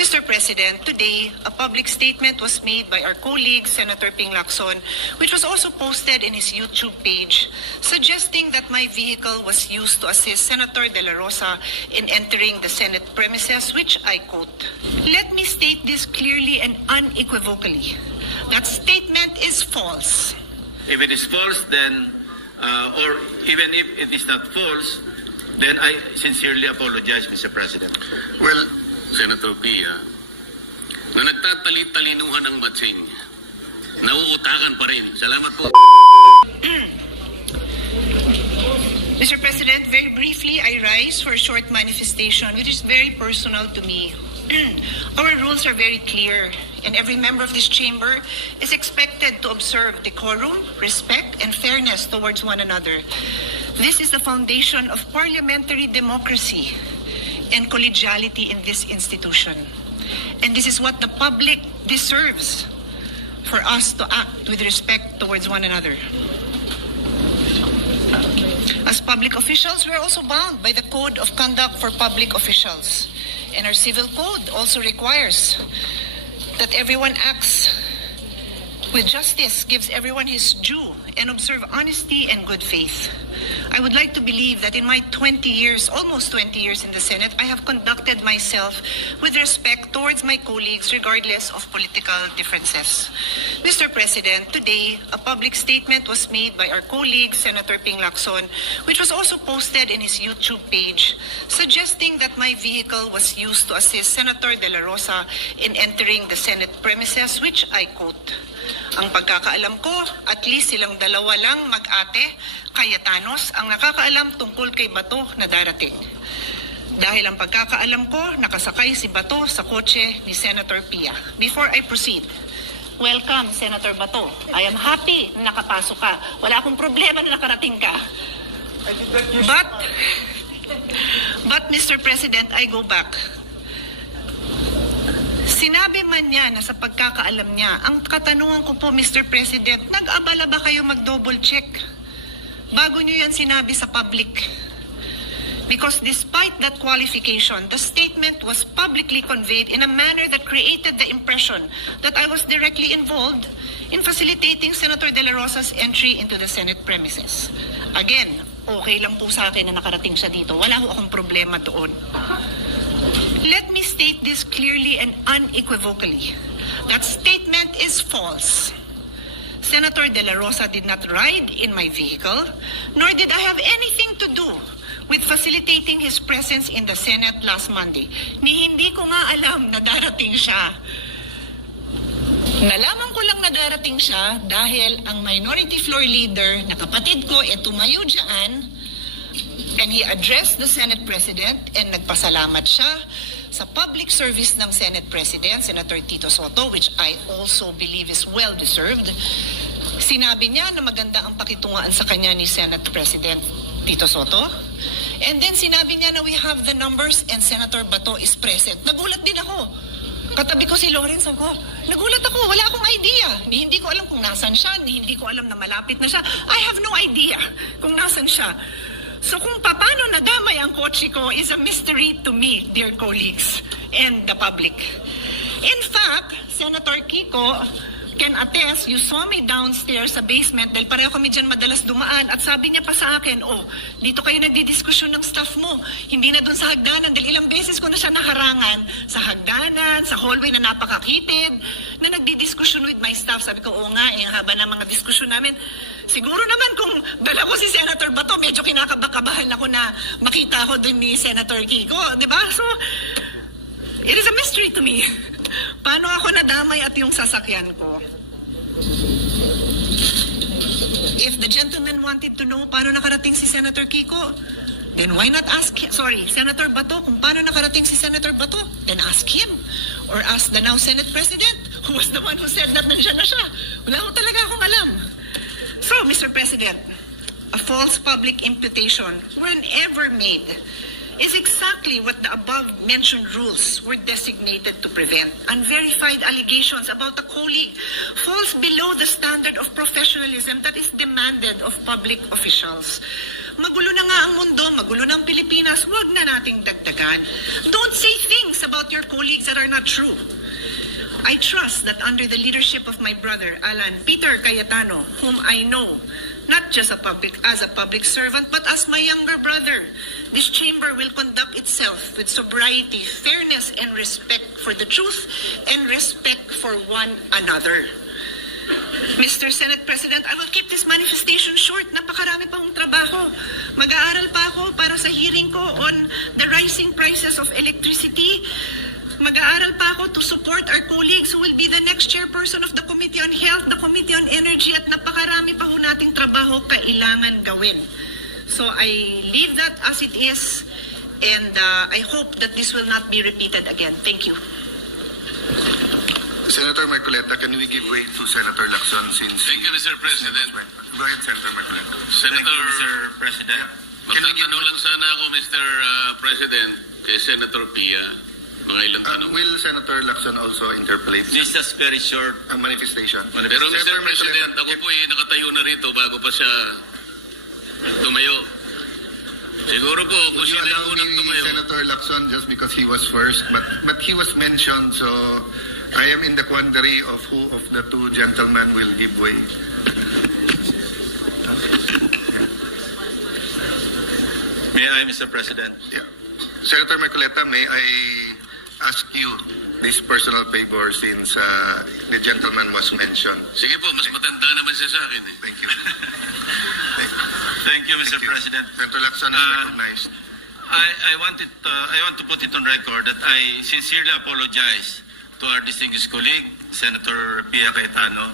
Mr. President, today, a public statement was made by our colleague, Senator Ping Lacson, which was also posted in his YouTube page, suggesting that my vehicle was used to assist Senator De La Rosa in entering the Senate premises, which I quote. Let me state this clearly and unequivocally. That statement is false. If it is false, then, or even if it is not false, then I sincerely apologize, Mr. President. Well, Senator Pia, na nagtatali-talinuhan ang batsing, nauutakan pa rin. Salamat po. Mr. President, very briefly, I rise for a short manifestation which is very personal to me. Our rules are very clear, and every member of this chamber is expected to observe decorum, respect, and fairness towards one another. This is the foundation of parliamentary democracy and collegiality in this institution. And this is what the public deserves, for us to act with respect towards one another. As public officials, we are also bound by the Code of Conduct for Public Officials. And our civil code also requires that everyone acts with justice, gives everyone his due, and observe honesty and good faith. I would like to believe that in my 20 years, almost 20 years in the Senate, I have conducted myself with respect towards my colleagues regardless of political differences. Mr. President, today, a public statement was made by our colleague, Senator Ping Lacson, which was also posted in his YouTube page, suggesting that my vehicle was used to assist Senator De La Rosa in entering the Senate premises, which I quote. Ang pagkakaalam ko, at least silang dalawa lang mag-ate, Cayetanos, ang nakakaalam tungkol kay Bato na darating. Dahil ang pagkakaalam ko, nakasakay si Bato sa kotse ni Senator Pia. Before I proceed, welcome, Senator Bato. I am happy na nakapasok ka. Wala akong problema na nakarating ka. But, Mr. President, I go back. Sinabi man niya na sa pagkakaalam niya, ang katanungan ko po, Mr. President, nag-abala ba kayo mag-double check? Bago niyo yan sinabi sa public. Because despite that qualification, the statement was publicly conveyed in a manner that created the impression that I was directly involved in facilitating Senator De La Rosa's entry into the Senate premises. Again, okay lang po sa akin na nakarating siya dito. Wala ho akong problema doon. Let me state this clearly and unequivocally. That statement is false. Senator De La Rosa did not ride in my vehicle, nor did I have anything to do with facilitating his presence in the Senate last Monday. Hindi ko nga alam na darating siya. Nalaman ko lang na darating siya dahil ang minority floor leader na kapatid ko tumayo dyan, and he addressed the Senate President and nagpasalamat siya sa public service ng Senate President, Senator Tito Soto, which I also believe is well-deserved. Sinabi niya na maganda ang pakitungaan sa kanya ni Senate President Tito Soto. And then sinabi niya na we have the numbers and Senator Bato is present. Nagulat din ako. Katabi ko si Lawrence, ako, nagulat ako, wala akong idea. Hindi ko alam kung nasan siya, hindi ko alam na malapit na siya. I have no idea kung nasan siya. So kung paano nadamay ang kotse ko is a mystery to me, dear colleagues, and the public. In fact, Senator Kiko can attest, you saw me downstairs sa basement dahil pareho kami dyan madalas dumaan at sabi niya pa sa akin, dito kayo nagdidiskusyon ng staff mo, hindi na doon sa hagdanan dahil ilang beses ko na siya nakarangan sa hagdanan, sa hallway na napakakitid, na nagdidiskusyon with my staff. Sabi ko, oo nga, haba ng mga diskusyon namin. Siguro naman kung dala ko si Senator Bato, medyo kinakabakabahan ako na makita ko din ni Senator Kiko, di ba? So, it is a mystery to me. Paano ako nadamay at yung sasakyan ko? If the gentleman wanted to know paano nakarating si Senator Kiko, then why not ask him? Sorry, Senator Bato, kung paano nakarating si Senator Bato, then ask him. Or ask the now Senate President, who was the one who said that nandiyan na siya. Wala ko talaga akong alam. So, Mr. President, a false public imputation, whenever made, is exactly what the above-mentioned rules were designated to prevent. Unverified allegations about a colleague falls below the standard of professionalism that is demanded of public officials. Magulo na nga ang mundo, magulo na ang Pilipinas, huwag na nating dagdagan. Don't say things about your colleagues that are not true. I trust that under the leadership of my brother, Alan Peter Cayetano, whom I know, not just as a public servant, but as my younger brother, this chamber will conduct itself with sobriety, fairness, and respect for the truth and respect for one another. Mr. Senate President, I will keep this manifestation short. Napakarami pa akong trabaho. Mag-aaral pa ako para sa hearing ko on the rising prices of electricity. Mag-aaral pa ako to support our colleagues who will be the next chairperson of the Committee on Health, the Committee on Energy, at napakarami pa ho nating trabaho kailangan gawin. So I leave that as it is, and I hope that this will not be repeated again. Thank you. Senator Marcoleta, can we give way to Senator Lacson since... Thank you, Mr. President. Go ahead, Senator Marcoleta. Thank you, Mr. President. Magtatanong lang sana ako, Mr. President, kay Senator Pia. Mga ilang tanong. Will Senator Lacson also interpolate This is very short. a manifestation? Pero Mr. Senator President, Marcoleta, ako po ay nakatayo na rito bago pa siya tumayo. Siguro po, kung would you sino yung allow unang me, tumayo. Senator Lacson, just because he was first, but he was mentioned, so I am in the quandary of who of the two gentlemen will give way. May I, Mr. President? Yeah. Senator Marcoleta, may I ask you this personal favor since the gentleman was mentioned? Sige po, mas matanda naman siya sa akin eh. Thank you. Thank you, Mr. Thank you. President. Senator Lacson is recognized. I want to put it on record that I sincerely apologize to our distinguished colleague, Senator Pia Cayetano.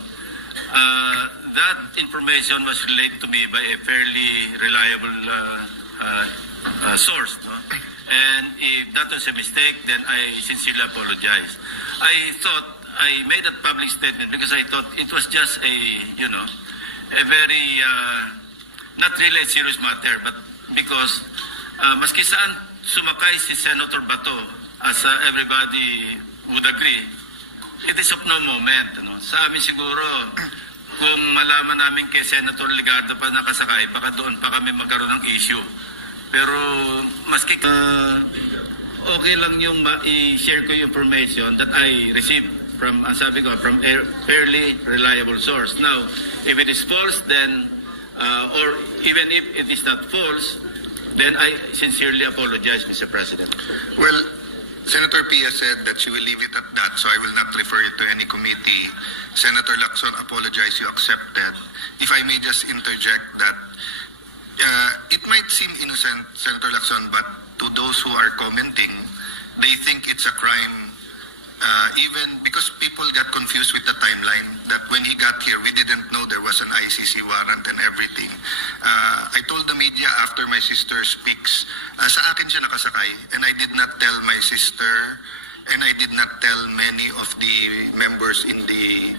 That information was relayed to me by a fairly reliable source. No? And if that was a mistake, then I sincerely apologize. I thought I made that public statement because I thought it was just a very, not really a serious matter, but because maski saan sumakay si Senator Bato, as everybody would agree, it is of no moment. No? Sa amin siguro, kung malaman namin kay Senator Ligardo pa nakasakay, baka doon pa kami magkaroon ng issue. Pero maski okay lang yung i-share ko yung information that I received from, sabi ko, from a fairly reliable source. Now, if it is false, then, or even if it is not false, then I sincerely apologize, Mr. President. Well, Senator Pia said that she will leave it at that, so I will not refer it to any committee. Senator Lacson apologized, you accepted. If I may just interject that it might seem innocent, Senator Lacson, but to those who are commenting, they think it's a crime, even because people got confused with the timeline, that when he got here, we didn't know there was an ICC warrant and everything. I told the media after my sister speaks, sa akin siya nakasakay, and I did not tell my sister, and I did not tell many of the members in the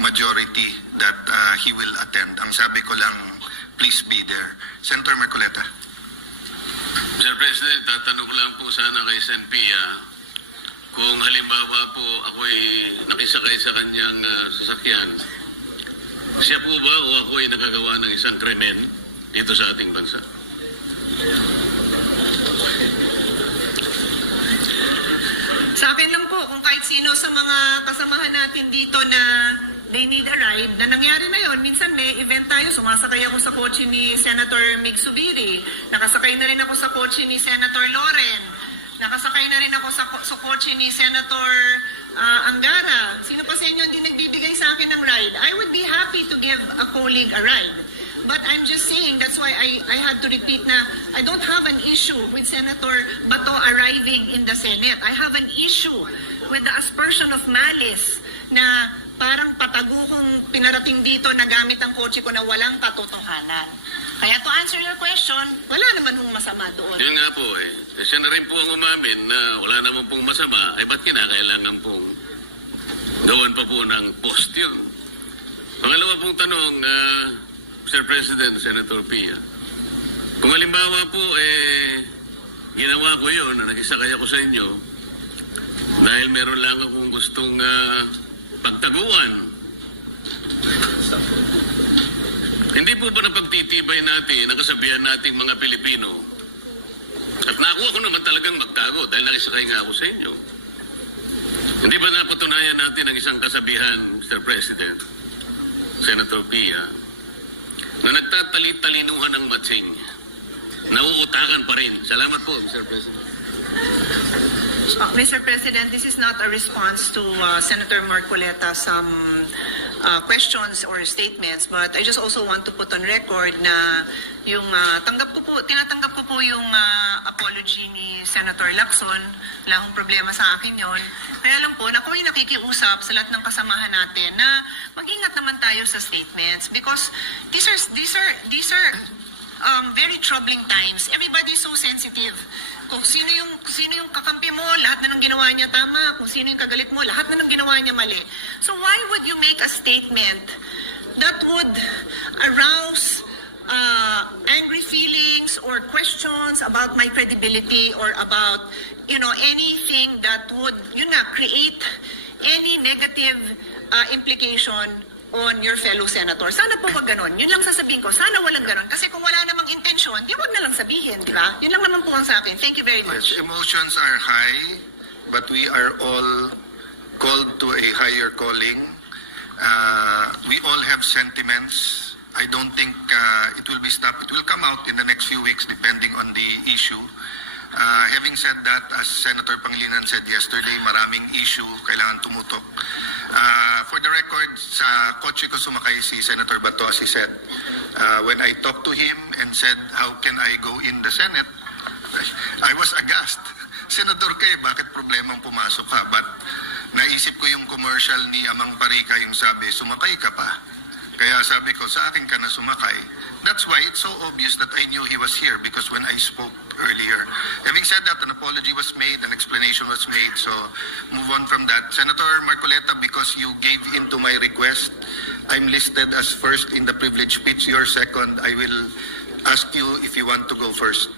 majority that he will attend. Ang sabi ko lang, please be there. Senator Marcoleta. Mr. President, tatanong ko lang po sana kay Sen Pia kung halimbawa po ako'y nakisakay sa kanyang sasakyan, siya po ba o ako'y nakagawa ng isang krimen dito sa ating bansa? Sa akin lang po, kung kahit sino sa mga kasamahan natin dito na they need a ride, na nangyari na yon. Minsan may event tayo, sumasakay ako sa kotse ni Senator Mig Subiri, nakasakay na rin ako sa kotse ni Senator Loren, nakasakay na rin ako sa kotse ni Senator Angara. Sino pa sa inyo hindi nagbibigay sa akin ng ride? I would be happy to give a colleague a ride. But I'm just saying, that's why I had to repeat na I don't have an issue with Senator Bato arriving in the Senate. I have an issue with the aspersion of malice na parang patago kong pinarating dito na gamit ang kotse ko na walang katotohanan. Kaya to answer your question, wala naman hong masama doon. Yun nga po eh. Siya na rin po ang umamin na wala naman pong masama, ay ba't kinakailangan pong gawan pa po ng post yun? Pangalawa pong tanong, Mr. President, Senator Pia, kung halimbawa po ginawa ko yun, na nakisakay ako sa inyo, dahil meron lang akong gustong pagtaguan. Hindi po ba napagtitibay natin ang kasabihan nating mga Pilipino? At nakuha ko naman talagang magtago dahil nakisakay nga ako sa inyo. Hindi ba napatunayan natin ang isang kasabihan, Mr. President, Senator Pia, na nagtatali-talinuhan ng matsing, nauutakan pa rin. Salamat po, Mr. President. Mr. President, this is not a response to Senator Marcoleta's questions or statements, but I just also want to put on record na yung tinatanggap ko po yung apology ni Senator Lacson. Wala akong problema sa akin yon. Kaya lang po, na ako yung nakikiusap sa lahat ng kasamahan natin na mag-ingat naman tayo sa statements because these are very troubling times. Everybody is so sensitive. Kung sino yung kakampi mo, lahat na ng ginawa niya tama. Kung sino yung kagalit mo, lahat na ng ginawa niya mali. So why would you make a statement that would arouse angry feelings or questions about my credibility or about, anything that would, create any negative implication on your fellow senator? Sana po wag ganon. Yun lang sasabihin ko. Sana walang ganon. Kasi kung wala namang intensyon, di wag na lang sabihin, di ba? Yun lang naman po ang sa akin. Thank you very much. Yes, emotions are high, but we are all called to a higher calling. We all have sentiments. I don't think it will be stopped. It will come out in the next few weeks depending on the issue. Having said that, as Senator Pangilinan said yesterday, maraming issue, kailangan tumutok. For the record, sa kotse ko sumakay si Senator Bato, as he said, when I talked to him and said, how can I go in the Senate, I was aghast. Senator kay, bakit problemang pumasok ka? But naisip ko yung commercial ni Amang Parika, yung sabi, sumakay ka pa. Kaya sabi ko, sa akin ka na sumakay. That's why it's so obvious that I knew he was here because when I spoke earlier. Having said that, an apology was made, an explanation was made, so move on from that. Senator Marcoleta, because you gave in to my request, I'm listed as first in the privilege speech. You're second. I will ask you if you want to go first.